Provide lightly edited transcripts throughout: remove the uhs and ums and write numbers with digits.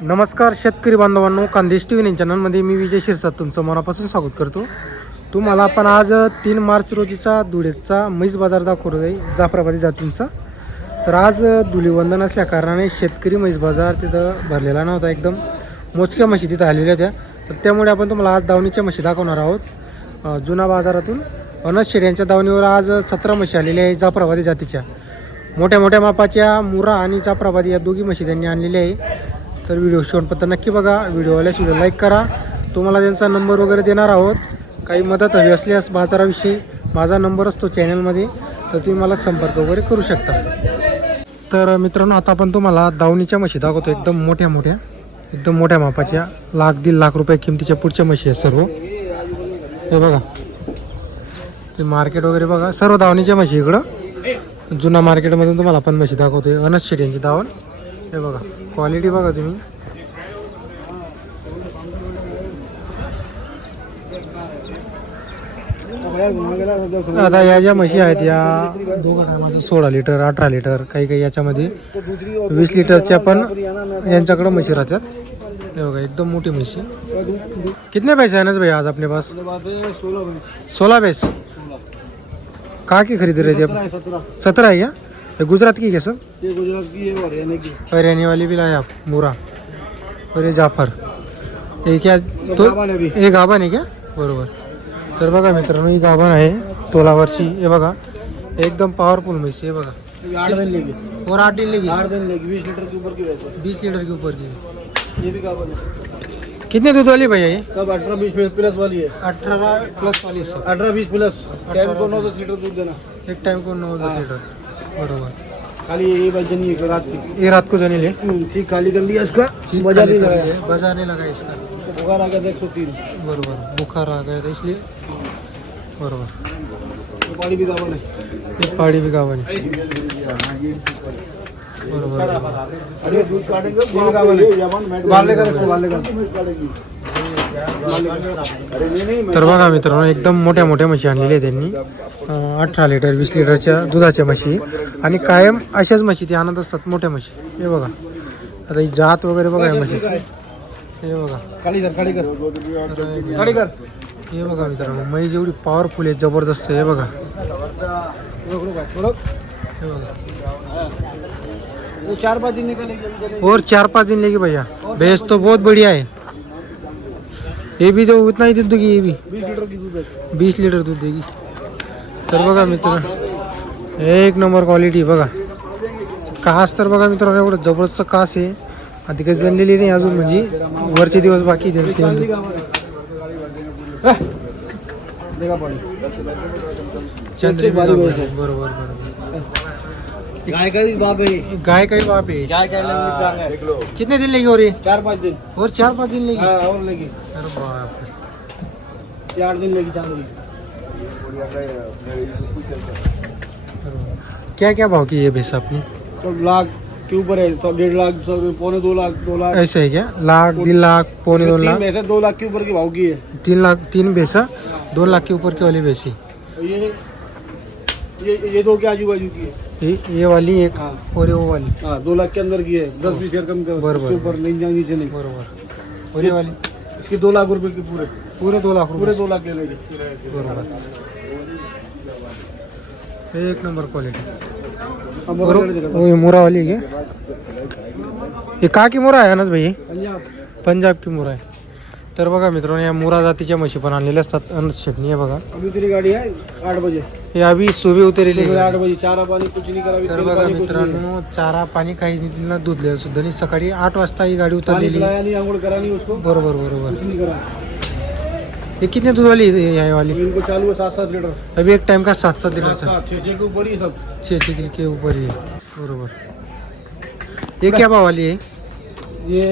नमस्कार शेतकरी बांधवांनो, कांदेश टी व्ही चॅनलमध्ये मी विजय शिरसाट तुमचं मनापासून स्वागत करतो. तुम्हाला आपण आज 3 मार्च रोजीचा धुळेचा म्हैस बाजार दाखवतो आहे जाफराबादी जातींचा. तर आज धुलीवंदन असल्या कारणाने शेतकरी म्हैस बाजार तिथं भरलेला नव्हता, एकदम मोजक्या म्हशी तिथं आलेल्या होत्या. तर त्यामुळे आपण तुम्हाला आज दावणीच्या म्हशी दाखवणार आहोत. जुना बाजारातून अनस शेड यांच्या दावणीवर आज 17 म्हशी आलेल्या आहे जाफराबादी जातीच्या. मोठ्या मोठ्या मापाच्या मुरा आणि जाफराबादी या दोघी म्हशी त्यांनी आणलेल्या आहे. तर व्हिडिओ शेवटपर्यंत नक्की बघा. व्हिडिओ लाईक करा. तुम्हाला त्यांचा नंबर वगैरे देणार आहोत. काही मदत हवी असल्यास बाजाराविषयी माझा नंबर असतो चॅनलमध्ये, तर तुम्ही मला संपर्क वगैरे करू शकता. तर मित्रांनो, आता आपण तुम्हाला दावणीच्या म्हशी दाखवतो. एकदम मोठ्या मापाच्या 1,00,000-1,50,000 रुपये किमतीच्या पुढच्या म्हशी आहेत सर्व. हे बघा, ते मार्केट वगैरे बघा, सर्व दावणीच्या म्हशी इकडं जुना मार्केटमधून तुम्हाला आपण म्हशी दाखवतोय. अनस शेड यांची दावण. हे बघा, क्वालिटी बघा तुम्ही. आता या ज्या म्हशी आहेत या दोघं टायमाचं 16 लिटर 18 लिटर, काही याच्यामध्ये 20 लिटरच्या पण यांच्याकडं म्हशी राहतात. हे बघा, एकदम मोठी म्हशी. कितने पैसे है ना भाई आज अपने पास? 16 भैंस. कहाँ की खरीद रहे थे आप? 17 है क्या? ये गुजरात की कैसे? ये गुजरात की है, हरियाणा की. हरियाणा वाली भी लाए आप, मुरा और ये जाफर. ये क्या तो ये गाभण आहे क्या? बरोबर. तर बघा मित्रांनो, ही गाभण आहे तोलावरची. हे बघा, एकदम पॉवरफुल म्हैस आहे. बघा, 8 दिन लेगी. और 8 दिन लेगी. 8 दिन लेगी. 20 लीटर के ऊपर की वैसे. 20 लीटर के ऊपर की. ये भी गावन है. कितने दूध वाली भैया ये? सब 18-20 प्लस वाली है. 18 प्लस वाली सब. 18-20 प्लस. टाइम को 9-10 लीटर दूध देना. एक टाइम को 9-10 लीटर. बरोबर. खाली ये बजनी है रात की. ये रात को जाने ले. ठीक खाली कर लिया इसका. ठीक बाजार खाली नहीं कर लगाया. दिया, बाजार नहीं लगा इसका. इसको बुखार आ गया था 103. बरोबर, बुखार आ गया था इसलिए. बरोबर. ये पानी भी गावन है. ये पाड़ी भी गावन है. बरोबर. अरे दूध काटेंगे. ये भी गावन है. बाल लेकर इसको बाल लेकर. अरे नहीं. तर बघा मित्रांनो, एकदम मोठ्या म्हशी आणलेल्या आहेत त्यांनी. 18 लिटर 20 लिटरच्या दुधाच्या म्हशी. आणि कायम अशाच म्हशी ते आणत असतात, मोठ्या म्हशी. हे बघा, आता ही जात वगैरे बघा या म्हशी. हे बघा, खाली कर. खाली कर. हे बघा मित्रांनो, म्हैस एवढी पॉवरफुल आहे, जबरदस्त आहे. हे बघा, हे बघा. वो 4-5 दिन निकलेगी. और 4-5 दिन लेगी भैया. भैंस तो बहुत बढ़िया है. ये भी तो उतना ही दूध देगी. ये भी 20 लीटर की दूध है. 20 लिटर दूध देगी. तर बघा मित्रांनो, एक नंबर क्वालिटी. बघा, कास तर बघा मित्रांनो, एवढं जबरदस्त कास आहे. आधी काही जनलेली नाही अजून, म्हणजे वरचे दिवस बाकी देखा पानी. चंद्री. बरोबर. गाय का भी बाप है. गाय का ही बाप है. गाय का है. कितने दिन लेगी और ये? 4-5 दिन. और 4-5 दिन लेगी. हाँ और लेगी. अरे बाप रे. 8 दिन लेगी. 4 दिन. क्या क्या भाव की ये भैंस आपने? सब लाख के ऊपर है. सब 1.5 लाख, सब 2.25 लाख, 2 लाख. ऐसा है क्या? 1,00,000 1.5 लाख 2.25 लाख. ऐसे 2 लाख के ऊपर की भाव की है. 3 लाख 3 भैंसा 2 लाख के ऊपर की वाली भैंसी. ये 2 के आजू बाजू की है. ये वाली एक. हाँ. और ये वो वाली. हाँ 2 लाख के अंदर की है. 10-20 हजार कम कर. बराबर. उसके ऊपर नहीं जानी नीचे नहीं. बरोबर. और ये वाली इसके 2 लाख रुपए के पूरे. पूरे 2 लाख पूरे रुपये. 2 लाख ले लेगी. बरोबर. एक नंबर क्वालिटी. अब वो मुरा वाली है क्या? ये का की मुरा आहे अनस भाई? पंजाब. पंजाब की मुरा आहे. तर बघा मित्रांनो, या मुरा जातीच्या म्हशी पण आणलेल्या असतात अनस शेटणी. हे बघा, अभी तेरी गाड़ी है 8 बजे. हे अभी सुबह उतरलेली सुबह आहे. 8 बजे. चारा पानी कुछ नहीं करा. तर बघा मित्रांनो, चारा पाणी काही नाही, तिला धुतलेलं सुद्धा नाही. सकाळी 8 वाजता ही गाडी उतरलेली. नहीं आंघोळ करा नहीं उसको. बरोबर. कुछ नहीं करा. ये कितने दूध वाली है ये वाली? इनको चालू है 7-7 लीटर. अभी एक टाइम का 7-7 लीटर था. 6 के ऊपर ही सब. 6 किलो के ऊपर ही है. बरोबर. ये क्या भाव वाली है? ये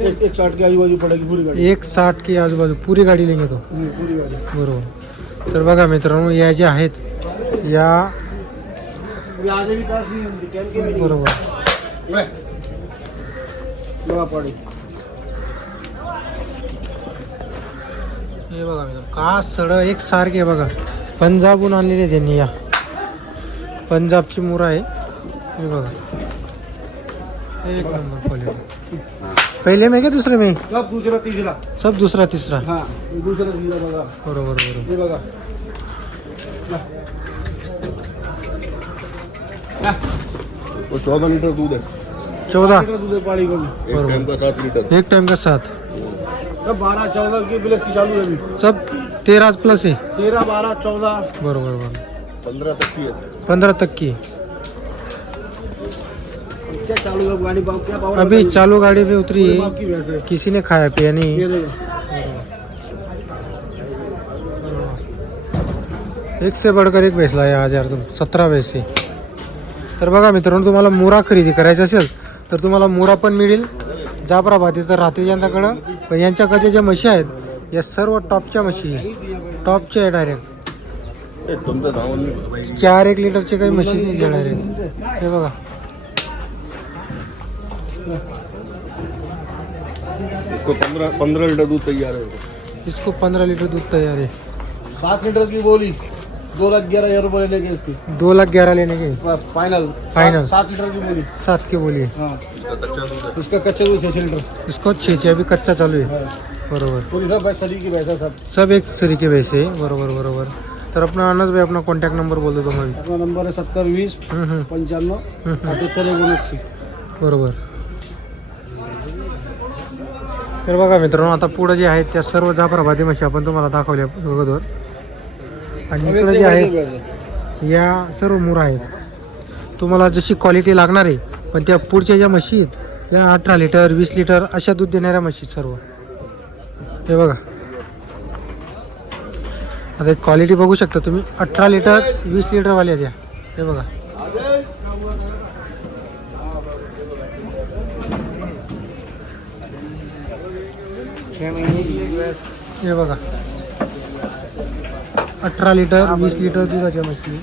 एक 60 के आजू बाजू पड़ेगी पूरी गाड़ी. 160 के आजूबाजू पूरी गाडी लेंगे तो. पूरी गाड़ी. बरोबर. तर बघा मित्रांनो, या ज्या आहेत या आधे विकास नहीं. बरोबर. बघा पड़ी. हे बघा मित्रांनो, का सड एक सारखे आहे बघा. पंजाबहून आणलेले त्यांनी. या पंजाबची मुरा आहे. हे बघा, एक नंबर क्वालिटी. पहले में क्या दूसरे में? सब दूसरा तीसरा. सब दूसरा तिसरा. हा दूसरा तीसरा बघा. बरोबर बरोबर. हे बघा. वो 14 लीटर दूध है. 14. लीटर दूध है पानी का. एक टाइम का 7 लीटर. एक टाइम का 7. सब 12-14 की प्लस की चालू है अभी. सब 13 प्लस है. 13-12-14 बरोबर बरोबर. 15 तक की है. 15 तक की. क्या चालू है गाड़ी बाप क्या पावर अभी चालू गाड़ी में उतरी है. बाप की भैंस है. किसी ने खाया पिया नहीं. ये देखो. एक से बढ़कर एक भैंस लाया आज यार तुम. 17 भैंस आहे. तर बघा मित्रांनो, तुम्हाला मुरा खरेदी करायचा असेल तर तुम्हाला मुरा पण मिळेल. जाफराबाद इथं राहते यांच्याकडं. पण यांच्याकडच्या ज्या म्हशी आहेत या सर्व टॉपच्या म्हशी आहे. टॉपच्या आहे डायरेक्ट. तुमचं धावून नाही. 4-1 लिटरचे काही म्हशी नाही देणार आहेत. हे बघा. इसको 15 लीटर दूध तैयार है. इसको 15 लीटर दूध तैयार है. 7 लीटर की बोली 2,11,000 रुपये लेके इसकी 2,11,000 लेने के. फाइनल. फाइनल. 7 लीटर की बोली. 7 की बोली. हाँ. इसका कच्चा दूध 6 लीटर. इसको 6 अभी कच्चा चालू आहे. बरोबर. पूरी सब सरी की भैंसा सब. सब एक सरी के वैसे आहे. बरोबर बरोबर. तर अपना अनस भाई अपना कॉन्टॅक्ट नंबर बोल दो तुम्हाला. अपना नंबर है 70 20 95 78 79. बरोबर. तर बघा मित्रांनो, आता पुढे जे आहेत त्या सर्व जाफराबादी म्हशी आपण तुम्हाला दाखवल्या अगोदर. आणि इकडे जे आहेत या सर्व मुरा आहेत. तुम्हाला जशी क्वालिटी लागणार आहे, पण त्या पुढच्या ज्या म्हशी आहेत त्या 18 लिटर 20 लिटर अशा दूध देणाऱ्या म्हशी सर्व. हे बघा. आता एक क्वालिटी बघू शकता तुम्ही. 18 लिटर 20 लिटरवाल्या द्या. हे बघा. हे बघा. 18 लिटर 20 लिटर दुधाच्या म्हशी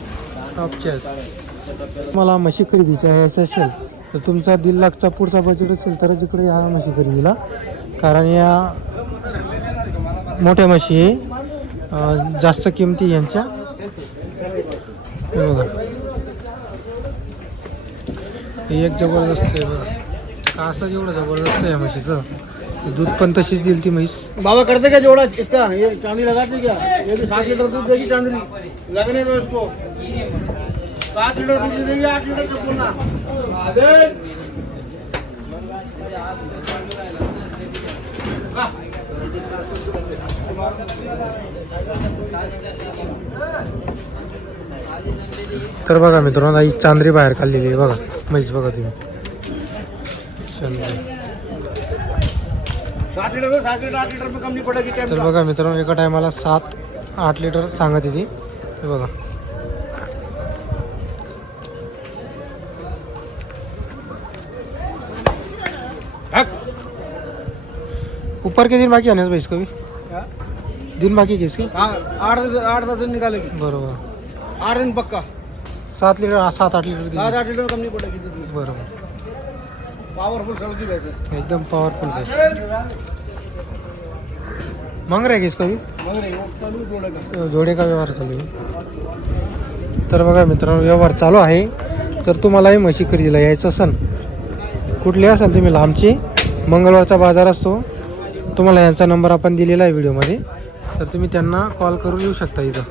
टॉपच्या आहेत. मला म्हशी खरेदीची आहे असं असेल तर तुमचा 1.5 लाखचा पुढचा बजेट असेल तरच इकडे या म्हशी खरेदीला. कारण या मोठ्या म्हशी आहे, जास्त किमती यांच्या. हे बघा. हे एक जबरदस्त आहे बघा. कासं जेवढं जबरदस्त आहे म्हशीचं, दूध पण तशीच दिली ती म्हैस. बाबा करते क्या जोड़ा इसका? ये चांदी लगाते क्या? ये भी 7 लीटर दूध देगी चांदी. लगने दो इसको. 7 लीटर दूध देगी 8 लीटर का बोलना. तर बघा मित्रांनो, ही चांदरी बाहेर काढलेली आहे बघा. म्हैस बघा तुम्ही. चांदरी. 7 लीटर 8 लीटर में कम नहीं पड़ेगी टाइम तर का. बघा मित्रांनो, एका टायमाला 7-8 लिटर सांगत येते. हे बघा. ऊपर के दिन बाकी आने भाई इसको भी हाँ? दिन बाकी है इसके. हाँ 8-10 दिन निकालेगी. बरोबर. 8 दिन पक्का. 7 लिटर 7-8 लिटर दिन. 8 लीटर में कम नहीं पड़ेगी दूध में. बरोबर. पावरफुल चलती वैसे. एकदम पावरफुल भैंस. मांग रहा है कि इसको भी मग नहीं वो चालू जोड़े का. जोडे का व्यवहार चालू आहे. तर बघा मित्रांनो, व्यवहार चालू आहे. तर तुम्हालाही म्हशी खरेदीला यायचं असेल, कुठले असाल तुम्ही लांबची, मंगळवारचा बाजार असतो. तुम्हाला यांचा नंबर आपण दिलेला आहे व्हिडिओमध्ये. तर तुम्ही त्यांना कॉल करून येऊ शकता इथं.